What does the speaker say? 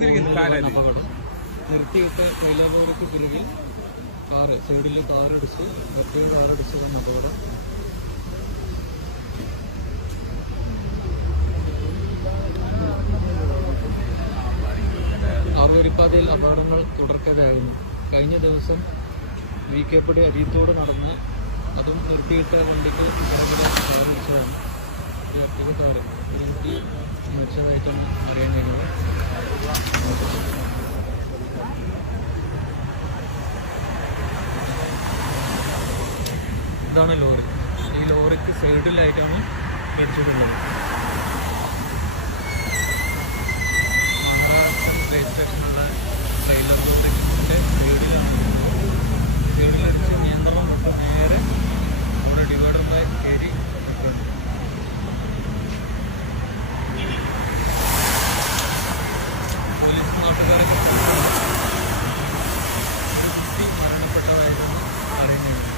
അപകടം. നിർത്തിയിട്ട് ട്രെയിലർ ലോറിക്ക് പിറകിൽ സൈഡിൽ കാറടിച്ച് മറ്റൊരു കാറടിച്ച് വന്ന അപകടം. ആറുവരിപ്പാതയിൽ അപകടങ്ങൾ തുടർക്കഥയായിരുന്നു. കഴിഞ്ഞ ദിവസം വീക്കേപ്പടി അരിയത്തോട് നടന്ന് അതും നിർത്തിയിട്ട വണ്ടിക്ക് കാറടിച്ചതാണ്. ഒരു അർട്ടിക കാറ് എനിക്ക് മരിച്ചതായിട്ടാണ് അറിയാൻ കഴിഞ്ഞത്. ഇതാണ് ലോറി. ഈ ലോറിക്ക് സൈഡിലായിട്ടാണ് ഇടിച്ചിട്ടുള്ളത്. മഹാരാഷ്ട്ര പ്ലേ സ്റ്റേഷനുള്ള ട്രെയിലർ ലോറിൻ്റെ സൈഡിലടിച്ച് നിയന്ത്രണം നേരെ നമ്മുടെ ഡിവൈഡറുമായി കയറി നിൽക്കുന്നുണ്ട്. പോലീസ് നാട്ടുകാരൊക്കെ മരണപ്പെട്ടതായിരുന്നു അറിയുന്നത്.